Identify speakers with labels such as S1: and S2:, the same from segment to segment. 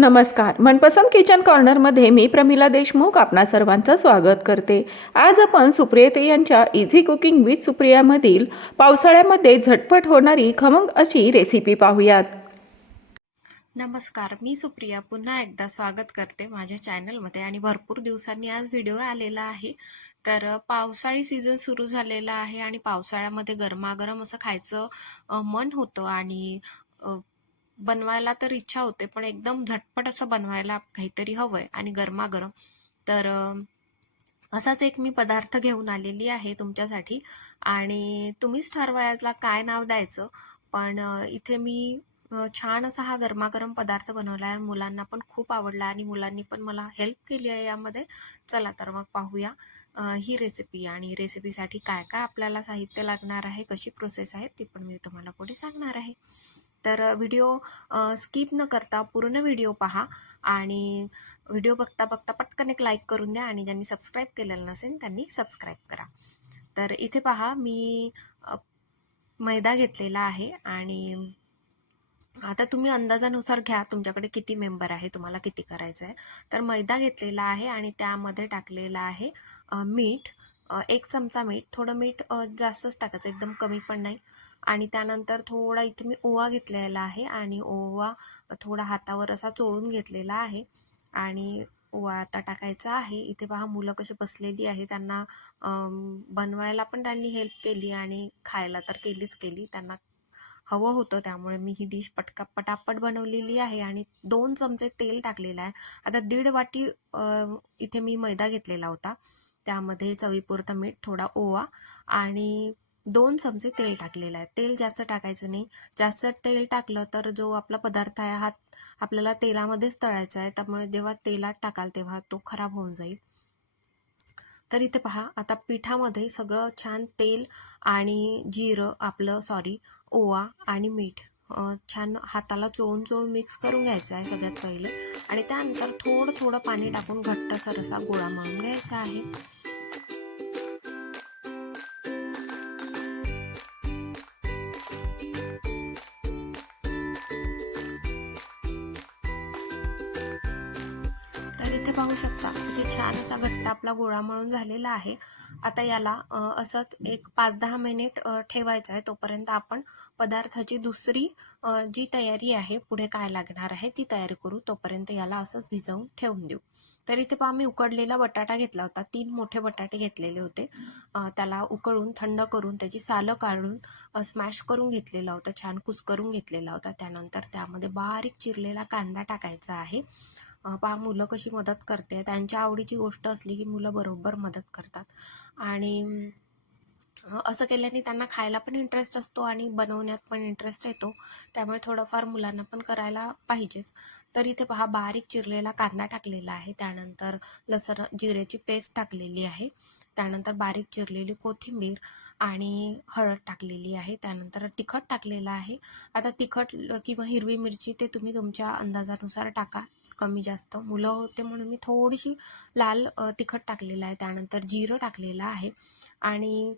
S1: नमस्कार मनपसंत किचन कॉर्नरमध्ये मी प्रमिला देशमुख आपणा सर्वांचं स्वागत करते आज आपण सुप्रियते यांच्या इझी कुकिंग विथ सुप्रियामधील पावसाळ्यामध्ये झटपट होणारी खमंग अशी रेसिपी पाहूयात नमस्कार मी सुप्रिया पुन्हा एकदा स्वागत करते माझ्या चॅनलमध्ये आणि भरपूर दिवसांनी आज व्हिडिओ आलेला आहे तर पावसाळी सीझन सुरू झालेला आहे आणि पावसाळ्यामध्ये गरमागरम असं खायचं मन होतं आणि बनवायला तर इच्छा होते पण एकदम झटपट असं बनवायला काहीतरी हवंय आणि गरमागरम तर असाच एक मी पदार्थ घेऊन आलेली आहे तुमच्यासाठी आणि तुम्हीच याला काय नाव द्यायचं पण इथे मी छान असा हा गरमागरम पदार्थ बनवला आहे मुलांना पण खूप आवडला आणि मुलांनी पण मला हेल्प केली आहे यामध्ये चला तर मग पाहूया ही रेसिपी आणि रेसिपीसाठी काय काय आपल्याला साहित्य लागणार आहे कशी प्रोसेस आहे ती पण मी तुम्हाला पुढे सांगणार आहे तर व्हिडिओ स्किप न करता पूर्ण व्हिडिओ पहा आणि व्हिडिओ बघता बघता पटकन एक लाईक करून द्या आणि ज्यांनी सबस्क्राईब केलेलं नसेल त्यांनी सबस्क्राईब करा तर इथे पहा मी मैदा घेतलेला आहे आणि आता तुम्ही अंदाजानुसार घ्या तुमच्याकडे किती मेंबर आहे तुम्हाला किती करायचं आहे तर मैदा घेतलेला आहे आणि त्यामध्ये टाकलेला आहे मीठ एक चमचा मीठ थोडं मीठ जास्तच टाकायचं एकदम कमी पण नाही आणि त्यानंतर थोडा इथे मी ओवा घेतलेला आहे आणि ओवा थोडा हातावर असा चोळून घेतलेला आहे आणि ओवा आता टाकायचा आहे इथे पहा मुलं कशी बसलेली आहे त्यांना बनवायला पण त्यांनी हेल्प केली आणि खायला तर केलीच केली त्यांना हवं होतं त्यामुळे मी ही डिश पटका पटापट बनवलेली आहे आणि दोन चमचे तेल टाकलेलं आहे आता दीड वाटी इथे मी मैदा घेतलेला होता त्यामध्ये चवीपुरतं मीठ थोडा ओवा आणि दोन चमचे तेल टाकलेलं आहे तेल जास्त टाकायचं नाही जास्त तेल टाकलं तर जो आपला पदार्थ आहे हा आपल्याला तेलामध्येच तळायचा आहे त्यामुळे जेव्हा तेलात टाकाल तेव्हा तो खराब होऊन जाईल तर इथे पहा आता पिठामध्ये सगळं छान तेल आणि जिरं आपलं सॉरी ओवा आणि मीठ छान हाताला चोळून चोळून मिक्स करून घ्यायचं आहे सगळ्यात पहिले आणि त्यानंतर थोडं थोडं पाणी टाकून घट्टसर असा गोळा मळून घ्यायचा आहे छान असा घट्ट आपला गोळा मळून झालेला आहे आता याला असंच एक पाच दहा मिनिट ठेवायचं आहे तोपर्यंत आपण पदार्थाची दुसरी जी तयारी आहे पुढे काय लागणार आहे ती तयारी करू तोपर्यंत याला असंच भिजवून ठेवून देऊ तर इथे पहा मी उकडलेला बटाटा घेतला होता तीन मोठे बटाटे घेतलेले होते त्याला उकळून थंड करून त्याची सालं काढून स्मॅश करून घेतलेला होता छान कुसकरून घेतलेला होता त्यानंतर त्यामध्ये बारीक चिरलेला कांदा टाकायचा आहे पहा मुलं कशी मदत करते त्यांच्या आवडीची गोष्ट असली की मुलं बरोबर मदत करतात आणि असं केल्याने त्यांना खायला पण इंटरेस्ट असतो आणि बनवण्यात पण इंटरेस्ट येतो त्यामुळे थोडंफार मुलांना पण करायला पाहिजेच तर इथे पहा बारीक चिरलेला कांदा टाकलेला आहे त्यानंतर लसण जिऱ्याची पेस्ट टाकलेली आहे त्यानंतर बारीक चिरलेली कोथिंबीर आणि हळद टाकलेली आहे त्यानंतर तिखट टाकलेलं आहे आता तिखट किंवा हिरवी मिरची ते तुम्ही तुमच्या अंदाजानुसार टाका कमी जास्त मुलं होते म्हणून मी थोडीशी लाल तिखट टाकलेलं आहे त्यानंतर जिरं टाकलेलं आहे आणि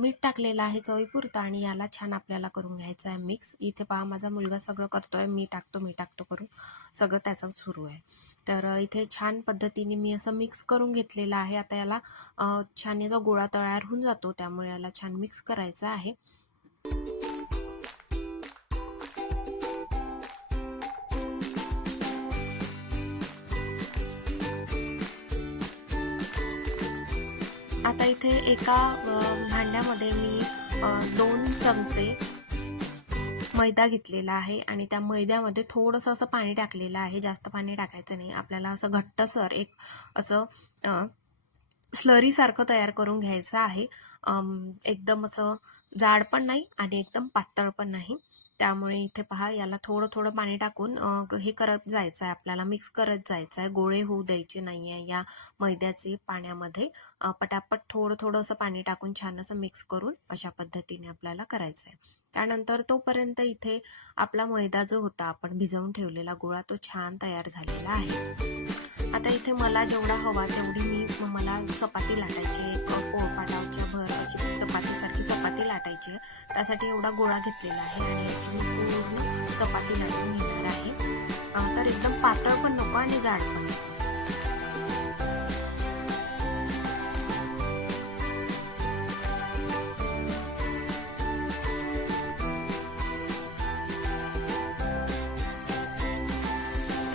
S1: मीठ टाकलेलं आहे चवीपुरतं आणि याला छान आपल्याला करून घ्यायचं आहे मिक्स इथे पहा माझा मुलगा सगळं करतो आहे मी टाकतो मी टाकतो करून सगळं त्याचं सुरू आहे तर इथे छान पद्धतीने मी असं मिक्स करून घेतलेलं आहे आता याला छान याचा गोळा तयार होऊन जातो त्यामुळे याला छान मिक्स करायचं आहे आता इथे एका भांड्यामध्ये मी दोन चमचे मैदा घेतलेला आहे आणि त्या मैद्यामध्ये थोडंसं असं पाणी टाकलेलं आहे जास्त पाणी टाकायचं नाही आपल्याला असं घट्टसर एक असं स्लरीसारखं तयार करून घ्यायचं आहे एकदम असं जाड पण नाही आणि एकदम पातळ पण नाही त्यामुळे इथे पहा याला थोडं थोडं पाणी टाकून हे करत जायचं आहे आपल्याला मिक्स करत जायचं आहे गोळे होऊ द्यायचे नाही आहे या मैद्याचे पाण्यामध्ये पटापट थोडं थोडं असं पाणी टाकून छान असं मिक्स करून अशा पद्धतीने आपल्याला करायचं आहे त्यानंतर तोपर्यंत इथे आपला मैदा जो होता आपण भिजवून ठेवलेला गोळा तो छान तयार झालेला आहे आता इथे मला जेवढा हवा तेवढी मी मला चपाती लाटायची एक पोळपाटावच्या भर चपाती लाटायची आहे त्यासाठी एवढा गोळा घेतलेला आहे आणि याची मी पूर्ण चपाती लाटून घेणार आहे तर एकदम पातळ पण नको आणि जाड पण नको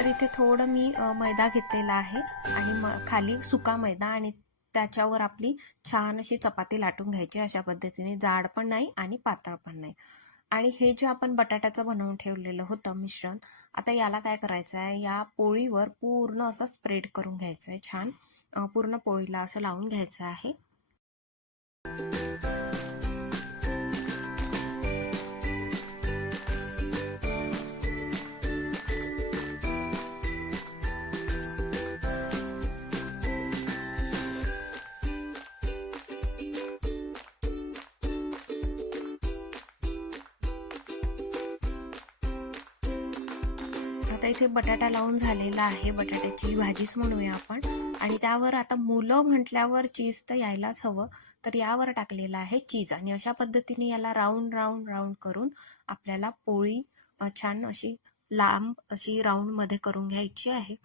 S1: इथे थोडं मी मैदा घेतलेला आहे आणि खाली सुका मैदा आणि त्याच्यावर आपली छान अशी चपाती लाटून घ्यायची अशा पद्धतीने जाड पण नाही आणि पातळ पण नाही आणि हे जे आपण बटाट्याचं बनवून ठेवलेलं होतं मिश्रण आता याला काय करायचं आहे या पोळीवर पूर्ण असं स्प्रेड करून घ्यायचं आहे छान पूर्ण पोळीला असं लावून घ्यायचं आहे आता इथे बटाटा लावून झालेला आहे बटाट्याची भाजीच म्हणूया आपण आणि त्यावर आता मुलं म्हटल्यावर चीज तर यायलाच हवं तर यावर टाकलेलं आहे चीज आणि अशा पद्धतीने याला राऊंड राऊंड राऊंड करून आपल्याला पोळी छान अशी लांब अशी मध्ये करून घ्यायची आहे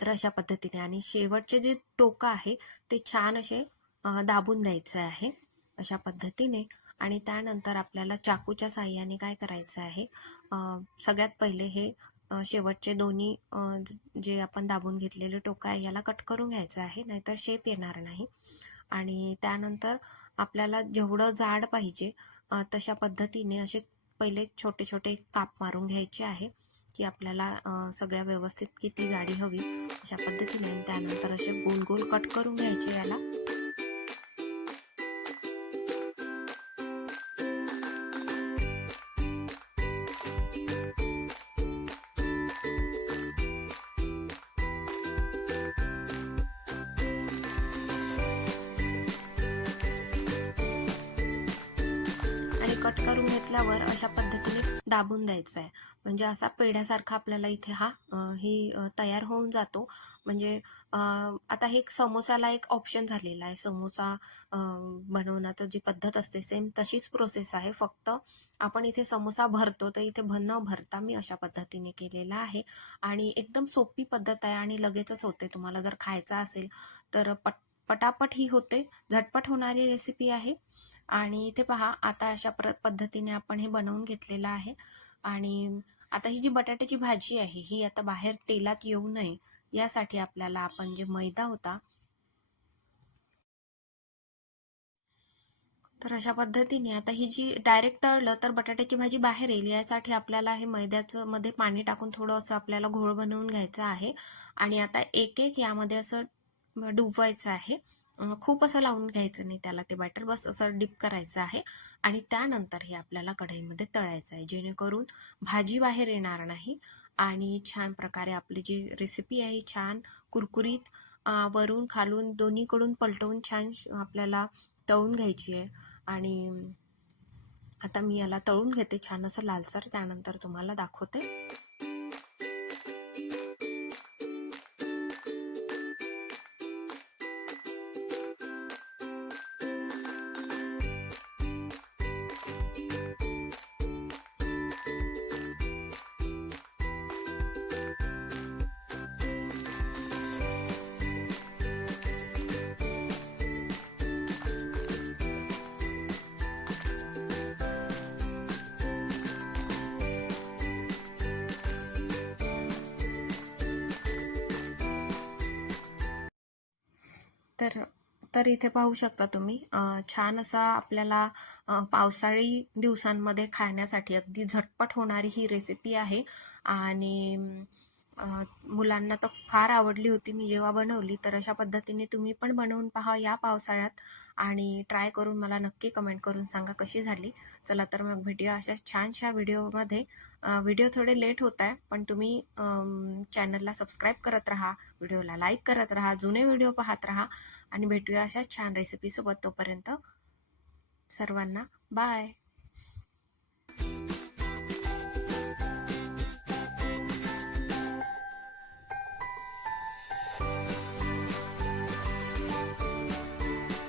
S1: तर अशा पद्धतीने आणि शेवटचे जे टोक आहे ते छान असे दाबून द्यायचं आहे अशा पद्धतीने आणि त्यानंतर आपल्याला चाकूच्या साह्याने काय करायचं आहे सगळ्यात पहिले हे शेवटचे दोन्ही जे आपण दाबून घेतलेले टोकं आहे याला कट करून घ्यायचं आहे नाहीतर शेप येणार नाही आणि त्यानंतर आपल्याला जेवढं जाड पाहिजे तशा पद्धतीने असे पहिले छोटे छोटे काप मारून घ्यायचे आहे की आपल्याला सगळ्या व्यवस्थित किती जाडी हवी अशा पद्धतीने त्यानंतर असे गोल गोल कट करून घ्यायचे याला कट करून घेतल्यावर अशा पद्धतीने दाबून द्यायचा आहे म्हणजे असा पेढ्यासारखा आपल्याला इथे हा ही तयार होऊन जातो म्हणजे आता हे समोसाला एक ऑप्शन झालेला आहे समोसा बनवण्याचं जी पद्धत असते सेम तशीच प्रोसेस आहे फक्त आपण इथे समोसा भरतो तर इथे न भरता मी अशा पद्धतीने केलेला आहे आणि एकदम सोपी पद्धत आहे आणि लगेचच होते तुम्हाला जर खायचा असेल तर पट पटापट ही होते झटपट होणारी रेसिपी आहे आणि इथे पहा आता अशा प्र पद्धतीने आपण हे बनवून घेतलेलं आहे आणि आता ही जी बटाट्याची भाजी आहे ही आता बाहेर तेलात येऊ नये यासाठी आपल्याला आपण जे मैदा होता तर अशा पद्धतीने आता ही जी डायरेक्ट तळलं तर बटाट्याची भाजी बाहेर येईल यासाठी आपल्याला हे मैद्याचं मध्ये पाणी टाकून थोडं असं आपल्याला घोळ बनवून घ्यायचं आहे आणि आता एक एक यामध्ये असं डुबवायचं आहे खूप असं लावून घ्यायचं नाही त्याला ते बॅटर बस असं डिप करायचं आहे आणि त्यानंतर हे आपल्याला कढईमध्ये तळायचं आहे जेणेकरून भाजी बाहेर येणार नाही आणि छान प्रकारे आपली जी रेसिपी आहे छान कुरकुरीत वरून खालून दोन्हीकडून पलटवून छान आपल्याला तळून घ्यायची आहे आणि आता मी याला तळून घेते छान असं लालसर त्यानंतर तुम्हाला दाखवते तर तर इथे पाहू शकता तुम्ही छान असा आपल्याला पावसाळी दिवसांमध्ये खाण्यासाठी अगदी झटपट होणारी ही रेसिपी आहे आणि मुलांना तर फार आवडली होती मी जेव्हा बनवली तर अशा पद्धतीने तुम्ही पण बनवून पहा या पावसाळ्यात आणि ट्राय करून मला नक्की कमेंट करून सांगा कशी झाली चला तर मग भेटूया अशाच छानशा व्हिडिओमध्ये व्हिडिओ थोडे लेट होत आहे पण तुम्ही चॅनलला सबस्क्राईब करत राहा व्हिडिओला लाईक करत राहा जुने व्हिडिओ पाहत राहा आणि भेटूया अशाच छान रेसिपीसोबत तोपर्यंत सर्वांना बाय